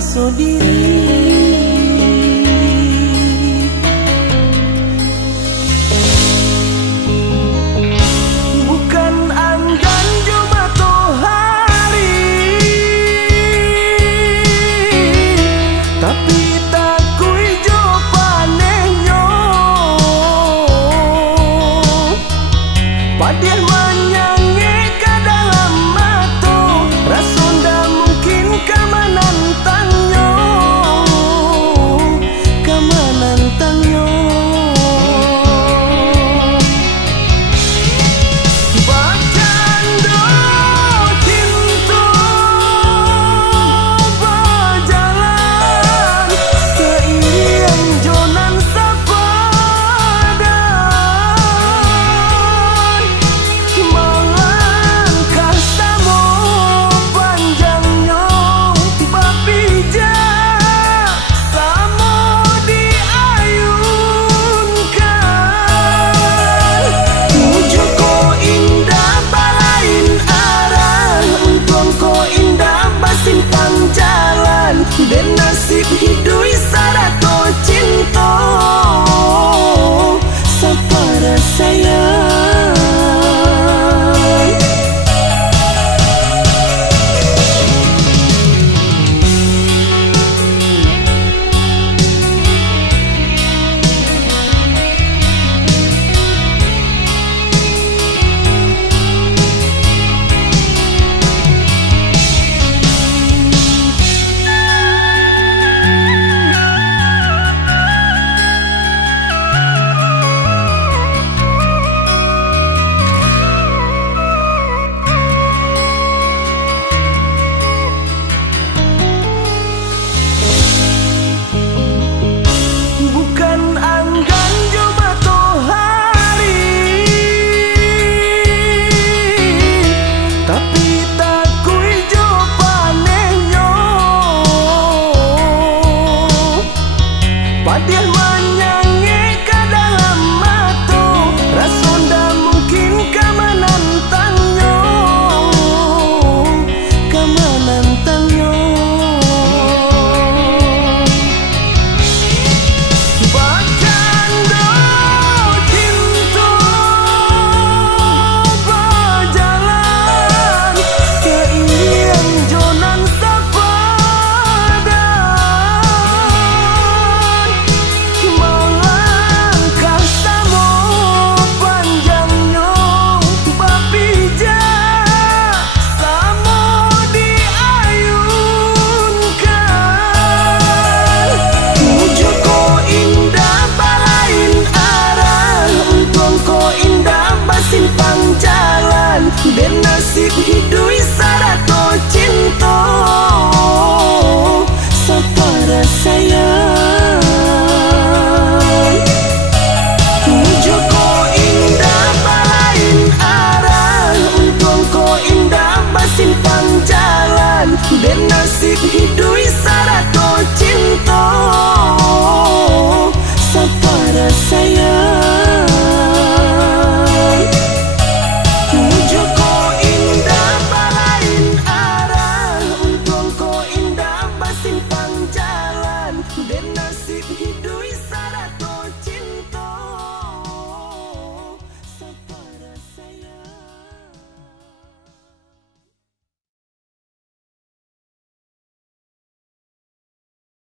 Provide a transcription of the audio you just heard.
so diri. Bukan anggan cuma tohari, tapi takui jo panenyo padih manyange kadang mato rasonda mungkin kamanan tanyo bacando cinta berjalan seiring jonan sapadan melangkah samo panjangnya bapija samo diayunkan tujuh ko indah balain arah untung ko indah basimpang jalan dan nasib hidui sarato cinta sapara sayang. Bukan anggan cuma tohari, tapi takui jo panenyo padih manyange kadang mato rasonda mungkin kamanan tanyo bacando cinta berjalan seiring jonan sapadan melangkah samo panjangnya bapija samo diayunkan tujuh ko indah balain arah untung ko indah basimpang jalan dan nasib hidui sarato cinta sapara sayang. Bukan anggan cuma tohari, tapi takui jo panenyo padih manyange kadang mato rasonda mungkin kamanan tanyo. Simpang jalan dan nasib hidui sarato cinta sapara sayang. Tujuh ko indah balain arah untung ko indah basimpang jalan dan nasib hidui sarato